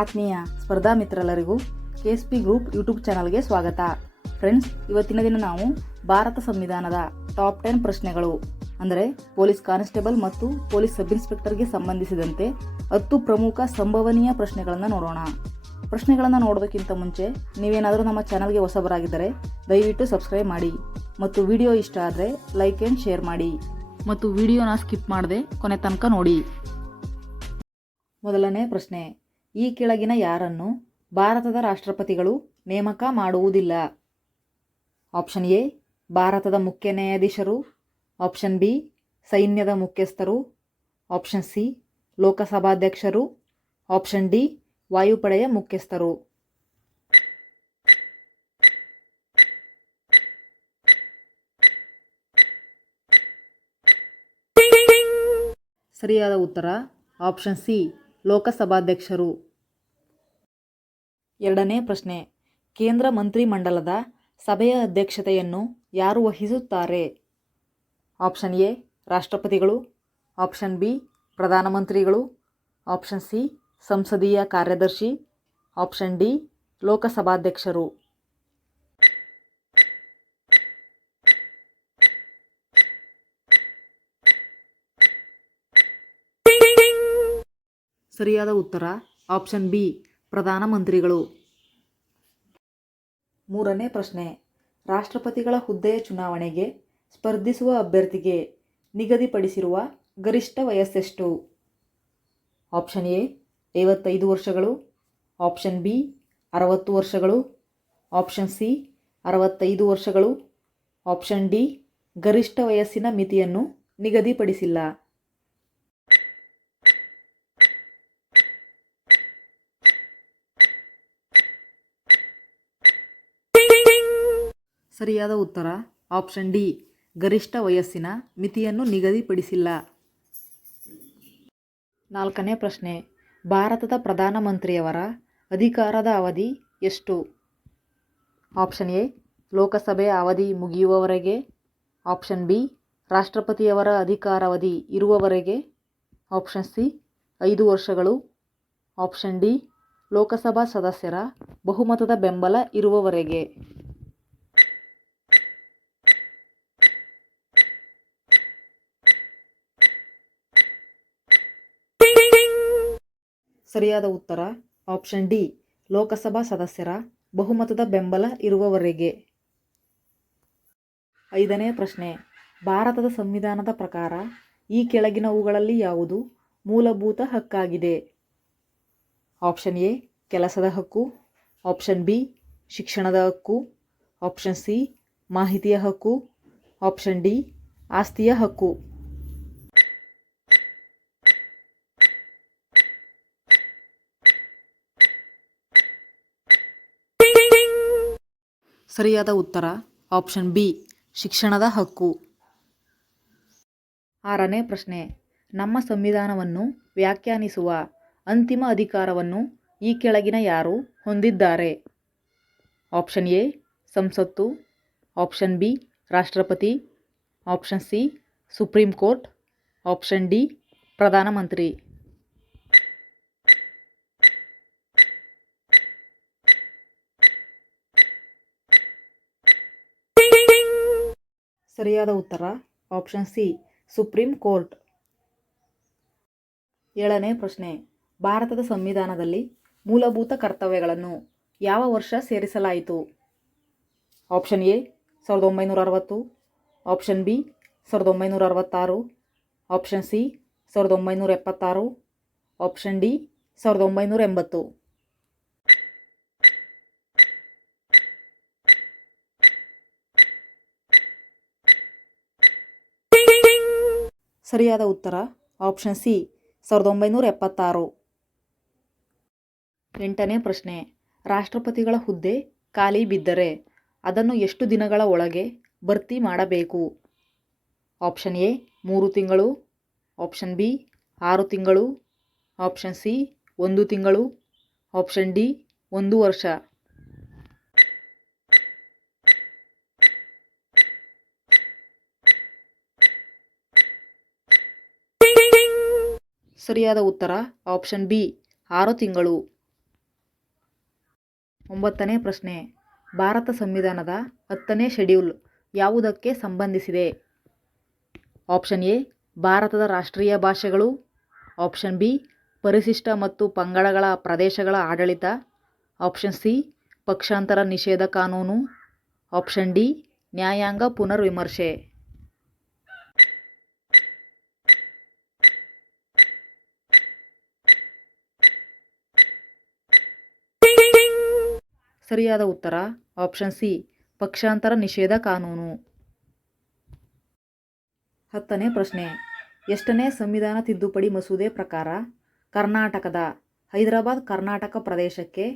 ಆತ್ಮೀಯ ಸ್ಪರ್ಧಾ ಮಿತ್ರರೆಲ್ಲರಿಗೂ K S P group YouTube ಚಾನಲ್ಗೆ ಸ್ವಾಗತ. ಫ್ರೆಂಡ್ಸ್, ಇವತ್ತಿನ ದಿನ ನಾವು ಭಾರತ ಸಂವಿಧಾನದ ಟಾಪ್ ಟೆನ್ ಪ್ರಶ್ನೆಗಳು, ಅಂದರೆ ಪೊಲೀಸ್ ಕಾನ್ಸ್ಟೇಬಲ್ ಮತ್ತು ಪೊಲೀಸ್ ಸಬ್ ಇನ್ಸ್ಪೆಕ್ಟರ್ಗೆ ಸಂಬಂಧಿಸಿದಂತೆ ಹತ್ತು ಪ್ರಮುಖ ಸಂಭವನೀಯ ಪ್ರಶ್ನೆಗಳನ್ನು ನೋಡೋಣ. ಪ್ರಶ್ನೆಗಳನ್ನು ನೋಡೋದಕ್ಕಿಂತ ಮುಂಚೆ ನೀವೇನಾದರೂ ನಮ್ಮ ಚಾನಲ್ಗೆ ಹೊಸಬರಾಗಿದ್ದರೆ ದಯವಿಟ್ಟು ಸಬ್ಸ್ಕ್ರೈಬ್ ಮಾಡಿ ಮತ್ತು ವಿಡಿಯೋ ಇಷ್ಟ ಆದರೆ ಲೈಕ್ ಆ್ಯಂಡ್ ಶೇರ್ ಮಾಡಿ ಮತ್ತು ವಿಡಿಯೋನ ಸ್ಕಿಪ್ ಮಾಡದೆ ಕೊನೆ ತನಕ ನೋಡಿ. ಮೊದಲನೇ ಪ್ರಶ್ನೆ ಈ ಕೆಳಗಿನ ಯಾರನ್ನು ಭಾರತದ ರಾಷ್ಟ್ರಪತಿಗಳು ನೇಮಕ ಮಾಡುವುದಿಲ್ಲ? ಆಪ್ಷನ್ ಎ, ಭಾರತದ ಮುಖ್ಯ ನ್ಯಾಯಾಧೀಶರು. ಆಪ್ಷನ್ ಬಿ, ಸೈನ್ಯದ ಮುಖ್ಯಸ್ಥರು. ಆಪ್ಷನ್ ಸಿ, ಲೋಕಸಭಾಧ್ಯಕ್ಷರು. ಆಪ್ಷನ್ ಡಿ, ವಾಯುಪಡೆಯ ಮುಖ್ಯಸ್ಥರು. ಸರಿಯಾದ ಉತ್ತರ, ಆಪ್ಷನ್ ಸಿ ಲೋಕಸಭಾಧ್ಯಕ್ಷರು. ಎರಡನೇ ಪ್ರಶ್ನೆ, ಕೇಂದ್ರ ಮಂತ್ರಿಮಂಡಲದ ಸಭೆಯ ಅಧ್ಯಕ್ಷತೆಯನ್ನು ಯಾರು ವಹಿಸುತ್ತಾರೆ? ಆಪ್ಷನ್ ಎ, ರಾಷ್ಟ್ರಪತಿಗಳು. ಆಪ್ಷನ್ ಬಿ, ಪ್ರಧಾನಮಂತ್ರಿಗಳು. ಆಪ್ಷನ್ ಸಿ, ಸಂಸದೀಯ ಕಾರ್ಯದರ್ಶಿ. ಆಪ್ಷನ್ ಡಿ, ಲೋಕಸಭಾಧ್ಯಕ್ಷರು. ಸರಿಯಾದ ಉತ್ತರ ಆಪ್ಷನ್ ಬಿ ಪ್ರಧಾನಮಂತ್ರಿಗಳು ಮೂರನೇ ಪ್ರಶ್ನೆ, ರಾಷ್ಟ್ರಪತಿಗಳ ಹುದ್ದೆಯ ಚುನಾವಣೆಗೆ ಸ್ಪರ್ಧಿಸುವ ಅಭ್ಯರ್ಥಿಗೆ ನಿಗದಿಪಡಿಸಿರುವ ಗರಿಷ್ಠ ವಯಸ್ಸೆಷ್ಟು? ಆಪ್ಷನ್ ಎ ಐವತ್ತೈದು ವರ್ಷಗಳು. ಆಪ್ಷನ್ ಬಿ ಅರವತ್ತು ವರ್ಷಗಳು. ಆಪ್ಷನ್ ಸಿ ಅರವತ್ತೈದು ವರ್ಷಗಳು. ಆಪ್ಷನ್ ಡಿ ಗರಿಷ್ಠ ವಯಸ್ಸಿನ ಮಿತಿಯನ್ನು ನಿಗದಿಪಡಿಸಿಲ್ಲ. ಸರಿಯಾದ ಉತ್ತರ. Option D. ಗರಿಷ್ಠ ವಯಸ್ಸಿನ ಮಿತಿಯನ್ನು ನಿಗದಿಪಡಿಸಿಲ್ಲ. ನಾಲ್ಕನೇ ಪ್ರಶ್ನೆ. ಭಾರತದ ಪ್ರಧಾನಮಂತ್ರಿಯವರ ಅಧಿಕಾರದ ಅವಧಿ ಎಷ್ಟು? Option A. ಲೋಕಸಭೆಯ ಅವಧಿ ಮುಗಿಯುವವರೆಗೆ. Option B. ರಾಷ್ಟ್ರಪತಿಯವರ ಅಧಿಕಾರಾವಧಿ ಇರುವವರೆಗೆ. Option C. ಐದು ವರ್ಷಗಳು. Option D. ಲೋಕಸಭಾ ಸದಸ್ಯರ ಬಹುಮತದ ಬೆಂಬಲ ಇರುವವರೆಗೆ. ಸರಿಯಾದ ಉತ್ತರ, ಆಪ್ಷನ್ ಡಿ, ಲೋಕಸಭಾ ಸದಸ್ಯರ ಬಹುಮತದ ಬೆಂಬಲ ಇರುವವರೆಗೆ. ಐದನೇ ಪ್ರಶ್ನೆ, ಭಾರತದ ಸಂವಿಧಾನದ ಪ್ರಕಾರ ಈ ಕೆಳಗಿನವುಗಳಲ್ಲಿ ಯಾವುದು ಮೂಲಭೂತ ಹಕ್ಕಾಗಿದೆ? ಆಪ್ಷನ್ ಎ, ಕೆಲಸದ ಹಕ್ಕು. ಆಪ್ಷನ್ ಬಿ, ಶಿಕ್ಷಣದ ಹಕ್ಕು. ಆಪ್ಷನ್ ಸಿ, ಮಾಹಿತಿಯ ಹಕ್ಕು. ಆಪ್ಷನ್ ಡಿ, ಆಸ್ತಿಯ ಹಕ್ಕು. ಸರಿಯಾದ ಉತ್ತರ. ಆಪ್ಷನ್ ಬಿ, ಶಿಕ್ಷಣದ ಹಕ್ಕು. ಆರನೇ ಪ್ರಶ್ನೆ. ನಮ್ಮ ಸಂವಿಧಾನವನ್ನು ವ್ಯಾಖ್ಯಾನಿಸುವ ಅಂತಿಮ ಅಧಿಕಾರವನ್ನು ಈ ಕೆಳಗಿನ ಯಾರು ಹೊಂದಿದ್ದಾರೆ? ಆಪ್ಷನ್ ಎ, ಸಂಸತ್ತು. ಆಪ್ಷನ್ ಬಿ, ರಾಷ್ಟ್ರಪತಿ. Option C, supreme court. Option D, ಪ್ರಧಾನಮಂತ್ರಿ. ಸರಿಯಾದ ಉತ್ತರ? Option C, supreme court. ಏಳನೇ ಪ್ರಶ್ನೆ. ಭಾರತದ ಸಂವಿಧಾನದಲ್ಲಿ ಮೂಲಭೂತ ಕರ್ತವ್ಯಗಳನ್ನು ಯಾವ ವರ್ಷ ಸೇರಿಸಲಾಯಿತು? ಆಪ್ಷನ್ ಎ, ಸಾವಿರದ ಒಂಬೈನೂರ ಅರವತ್ತು. ಆಪ್ಷನ್ ಬಿ, ಸಾವಿರದ ಒಂಬೈನೂರ ಅರವತ್ತಾರು. ಆಪ್ಷನ್ ಸಿ, ಸಾವಿರದ ಒಂಬೈನೂರ ಎಪ್ಪತ್ತಾರು. ಆಪ್ಷನ್ ಡಿ, ಸಾವಿರದ ಒಂಬೈನೂರ ಎಂಬತ್ತು. ಸರಿಯಾದ ಉತ್ತರ ಆಪ್ಷನ್ ಸಿ ಸಾವಿರದ ಒಂಬೈನೂರ ಎಪ್ಪತ್ತಾರು. ಎಂಟನೇ ಪ್ರಶ್ನೆ, ರಾಷ್ಟ್ರಪತಿಗಳ ಹುದ್ದೆ ಖಾಲಿ ಬಿದ್ದರೆ ಅದನ್ನು ಎಷ್ಟು ದಿನಗಳ ಒಳಗೆ ಭರ್ತಿ ಮಾಡಬೇಕು? ಆಪ್ಷನ್ ಎ ಮೂರು ತಿಂಗಳು. ಆಪ್ಷನ್ ಬಿ ಆರು ತಿಂಗಳು. ಆಪ್ಷನ್ ಸಿ ಒಂದು ತಿಂಗಳು. ಆಪ್ಷನ್ ಡಿ ಒಂದು ವರ್ಷ. ಸರಿಯಾದ ಉತ್ತರ, ಆಪ್ಷನ್ ಬಿ, ಆರು ತಿಂಗಳು. ಒಂಬತ್ತನೇ ಪ್ರಶ್ನೆ. ಭಾರತ ಸಂವಿಧಾನದ ಹತ್ತನೇ ಶೆಡ್ಯೂಲ್ ಯಾವುದಕ್ಕೆ ಸಂಬಂಧಿಸಿದೆ? ಆಪ್ಷನ್ ಎ, ಭಾರತದ ರಾಷ್ಟ್ರೀಯ ಭಾಷೆಗಳು. ಆಪ್ಷನ್ ಬಿ, ಪರಿಶಿಷ್ಟ ಮತ್ತು ಪಂಗಡಗಳ ಪ್ರದೇಶಗಳ ಆಡಳಿತ. ಆಪ್ಷನ್ ಸಿ, ಪಕ್ಷಾಂತರ ನಿಷೇಧ ಕಾನೂನು. ಆಪ್ಷನ್ ಡಿ, ನ್ಯಾಯಾಂಗ ಪುನರ್ವಿಮರ್ಶೆ. ಸರಿಯಾದ ಉತ್ತರ, ಆಪ್ಷನ್ ಸಿ, ಪಕ್ಷಾಂತರ ನಿಷೇಧ ಕಾನೂನು. ಹತ್ತನೇ ಪ್ರಶ್ನೆ, ಎಷ್ಟನೇ ಸಂವಿಧಾನ ತಿದ್ದುಪಡಿ ಮಸೂದೆ ಪ್ರಕಾರ ಕರ್ನಾಟಕದ ಹೈದರಾಬಾದ್ ಕರ್ನಾಟಕ ಪ್ರದೇಶಕ್ಕೆ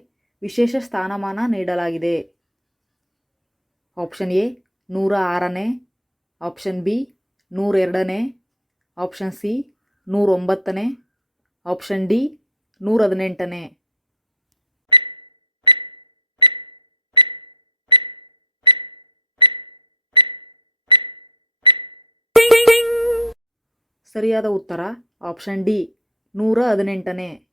ವಿಶೇಷ ಸ್ಥಾನಮಾನ ನೀಡಲಾಗಿದೆ? ಆಪ್ಷನ್ ಎ, ನೂರ ಆರನೇ, ಆಪ್ಷನ್ ಬಿ, ನೂರೆರಡನೇ, ಆಪ್ಷನ್ ಸಿ, ನೂರೊಂಬತ್ತನೇ, ಆಪ್ಷನ್ ಡಿ ನೂರ ಹದಿನೆಂಟನೇ ಸರಿಯಾದ ಉತ್ತರ ಆಪ್ಷನ್ ಡಿ ನೂರ ಹದಿನೆಂಟನೇ.